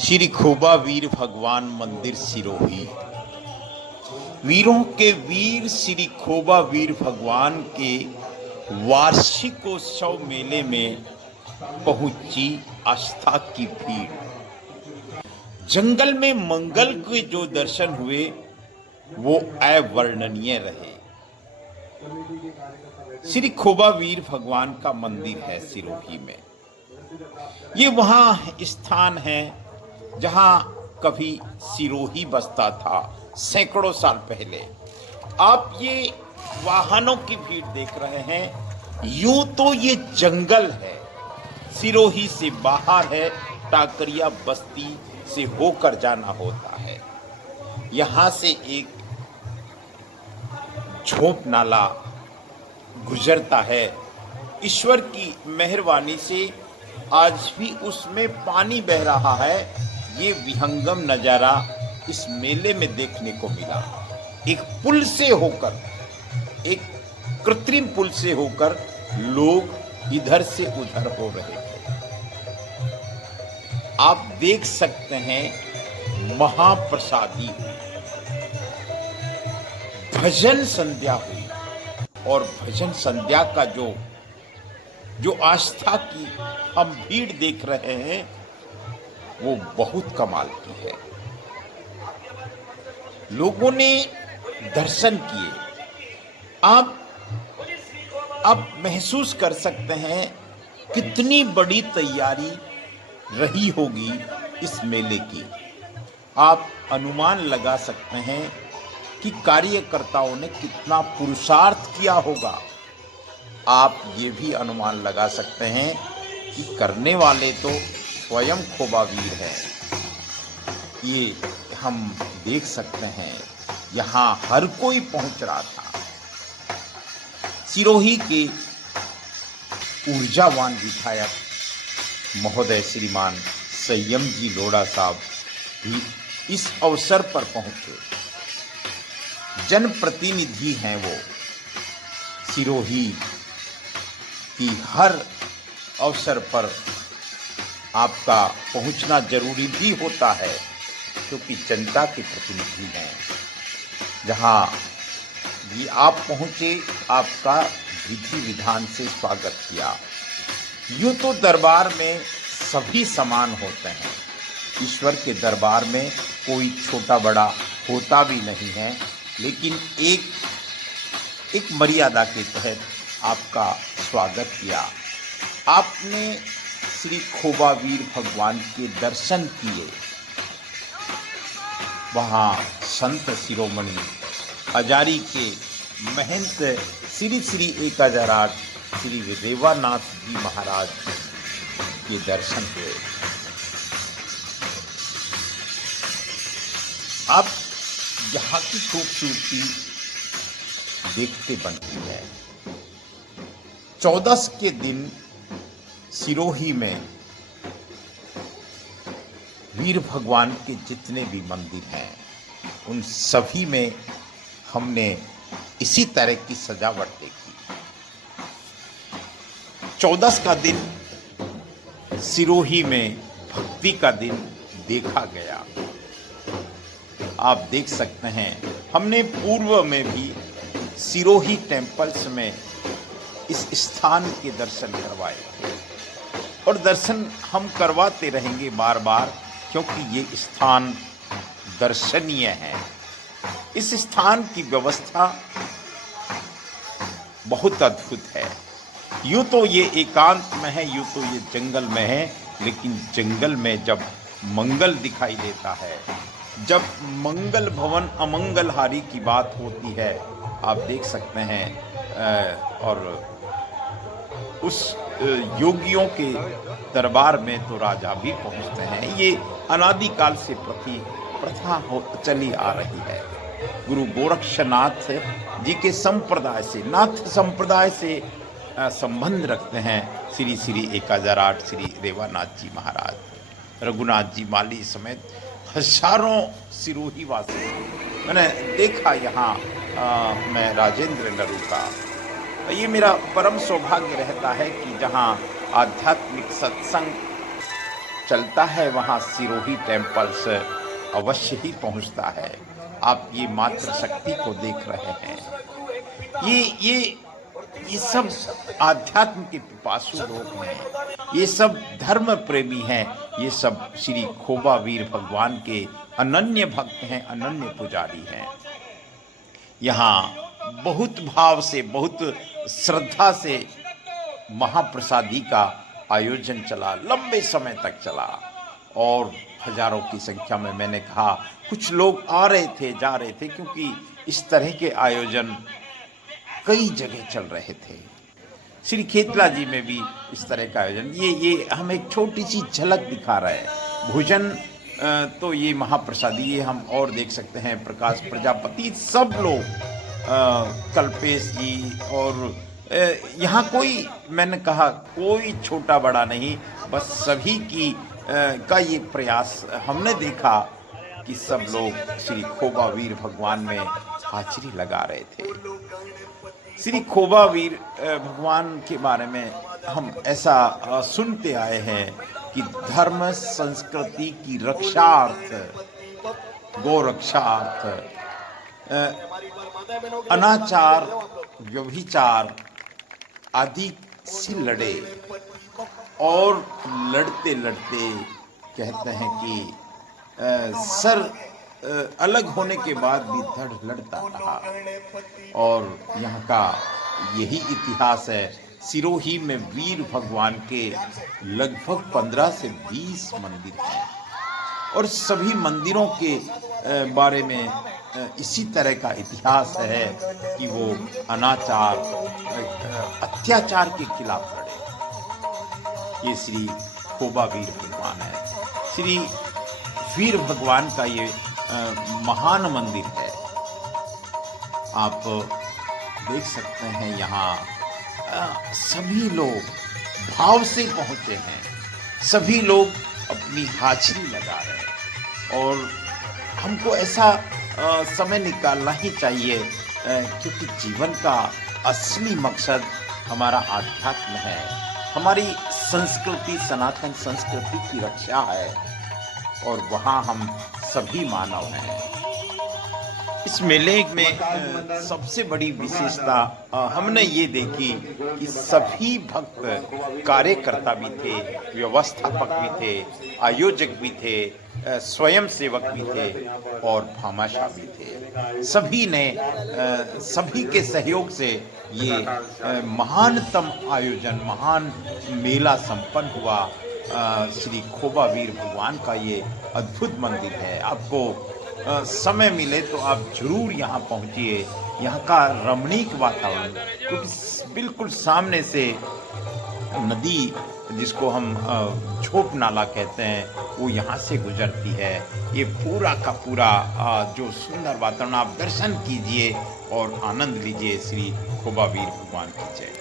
श्री खोबा वीर भगवान मंदिर सिरोही। वीरों के वीर श्री खोबा वीर भगवान के वार्षिकोत्सव मेले में पहुंची आस्था की भीड़। जंगल में मंगल के जो दर्शन हुए वो अवर्णनीय रहे। श्री खोबा वीर भगवान का मंदिर है सिरोही में। ये वहां स्थान है जहां कभी सिरोही बसता था सैकड़ों साल पहले। आप ये वाहनों की भीड़ देख रहे हैं। यूं तो ये जंगल है, सिरोही से बाहर है, टाकरिया बस्ती से होकर जाना होता है। यहां से एक झोंप नाला गुजरता है। ईश्वर की मेहरबानी से आज भी उसमें पानी बह रहा है। ये विहंगम नजारा इस मेले में देखने को मिला। एक पुल से होकर, एक कृत्रिम पुल से होकर लोग इधर से उधर हो रहे थे। आप देख सकते हैं महाप्रसादी हुई, भजन संध्या हुई, और भजन संध्या का जो आस्था की हम भीड़ देख रहे हैं वो बहुत कमाल की है। लोगों ने दर्शन किए। आप महसूस कर सकते हैं कितनी बड़ी तैयारी रही होगी इस मेले की। आप अनुमान लगा सकते हैं कि कार्यकर्ताओं ने कितना पुरुषार्थ किया होगा। आप ये भी अनुमान लगा सकते हैं कि करने वाले तो स्वयं खोबा वीर है। ये हम देख सकते हैं यहाँ हर कोई पहुंच रहा था। सिरोही के ऊर्जावान विधायक महोदय श्रीमान संयम जी लोढ़ा साहब भी इस अवसर पर पहुंचे। जनप्रतिनिधि हैं वो। सिरोही की हर अवसर पर आपका पहुंचना जरूरी भी होता है क्योंकि जनता के प्रतिनिधि हैं। जहां ये आप पहुंचे, आपका विधि विधान से स्वागत किया। यूं तो दरबार में सभी समान होते हैं। ईश्वर के दरबार में कोई छोटा बड़ा होता भी नहीं है, लेकिन एक मर्यादा के तहत आपका स्वागत किया। आपने श्री खोबा वीर भगवान के दर्शन किए। वहाँ संत शिरोमणि हजारी के महंत श्री श्री 1008 श्री रेवानाथ जी महाराज के दर्शन हुए। आप यहाँ की खूबसूरती देखते बनती है। 14 के दिन सिरोही में वीर भगवान के जितने भी मंदिर हैं उन सभी में हमने इसी तरह की सजावट देखी। 14 का दिन सिरोही में भक्ति का दिन देखा गया। आप देख सकते हैं हमने पूर्व में भी सिरोही टेम्पल्स में इस स्थान के दर्शन करवाए और दर्शन हम करवाते रहेंगे बार बार, क्योंकि ये स्थान दर्शनीय है। इस स्थान की व्यवस्था बहुत अद्भुत है। यूं तो ये एकांत में है, यूं तो ये जंगल में है, लेकिन जंगल में जब मंगल दिखाई देता है, जब मंगल भवन अमंगलहारी की बात होती है, आप देख सकते हैं। और उस योगियों के दरबार में तो राजा भी पहुंचते हैं। ये अनादिकाल से प्रथा चली आ रही है। गुरु गोरक्षनाथ जी के संप्रदाय से, नाथ संप्रदाय से संबंध रखते हैं श्री श्री 1008 श्री रेवानाथ जी महाराज, रघुनाथ जी माली समेत हजारों सिरोही वासी। मैंने देखा यहाँ मैं राजेंद्र नरू का। ये मेरा परम सौभाग्य रहता है कि जहाँ आध्यात्मिक सत्संग चलता है वहाँ सिरोही टेम्पल्स अवश्य ही पहुँचता है। आप ये मात्र शक्ति को देख रहे हैं। ये सब आध्यात्म के पिपासु लोग हैं, ये सब धर्म प्रेमी हैं, ये सब श्री खोबा वीर भगवान के अनन्य भक्त हैं, अनन्य पुजारी हैं। यहाँ बहुत भाव से, बहुत श्रद्धा से महाप्रसादी का आयोजन चला, लंबे समय तक चला और हजारों की संख्या में, मैंने कहा, कुछ लोग आ रहे थे, जा रहे थे, क्योंकि इस तरह के आयोजन कई जगह चल रहे थे। श्री खेतला जी में भी इस तरह का आयोजन, ये हम एक छोटी सी झलक दिखा रहे हैं। भोजन तो ये महाप्रसादी, ये हम और देख सकते हैं, प्रकाश प्रजापति, सब लोग, कल्पेश जी, और यहाँ कोई, मैंने कहा, कोई छोटा बड़ा नहीं, बस सभी की का ये प्रयास हमने देखा कि सब लोग श्री खोबा वीर भगवान में हाजिरी लगा रहे थे। श्री खोबा वीर भगवान के बारे में हम ऐसा सुनते आए हैं कि धर्म संस्कृति की रक्षार्थ, गौ रक्षार्थ, अनाचार, व्यभिचार आदि से लड़े और लड़ते लड़ते कहते हैं कि सर अलग होने के बाद भी धड़ लड़ता रहा। और यहाँ का यही इतिहास है। सिरोही में वीर भगवान के लगभग 15 से 20 मंदिर हैं और सभी मंदिरों के बारे में इसी तरह का इतिहास है कि वो अनाचार, अत्याचार के खिलाफ लड़े। ये श्री खोबा वीर भगवान है। श्री वीर भगवान का ये महान मंदिर है। आप देख सकते हैं यहाँ सभी लोग भाव से पहुँचे हैं, सभी लोग अपनी हाजिरी लगा रहे हैं और हमको ऐसा समय निकालना ही चाहिए, क्योंकि जीवन का असली मकसद हमारा आध्यात्म है, हमारी संस्कृति, सनातन संस्कृति की रक्षा है और वहाँ हम सभी मानव हैं। इस मेले में सबसे बड़ी विशेषता हमने ये देखी कि सभी भक्त कार्यकर्ता भी थे, व्यवस्थापक भी थे, आयोजक भी थे, स्वयं सेवक भी थे और भामाशाह भी थे। सभी ने सभी के सहयोग से ये महानतम आयोजन, महान मेला संपन्न हुआ। श्री खोबा वीर भगवान का ये अद्भुत मंदिर है। आपको समय मिले तो आप जरूर यहाँ पहुँचिए। यहाँ का रमणीक वातावरण, क्योंकि बिल्कुल सामने से नदी, जिसको हम झोप नाला कहते हैं, वो यहाँ से गुजरती है। ये पूरा का पूरा जो सुंदर वातावरण, आप दर्शन कीजिए और आनंद लीजिए। श्री खोबा वीर भगवान की जय।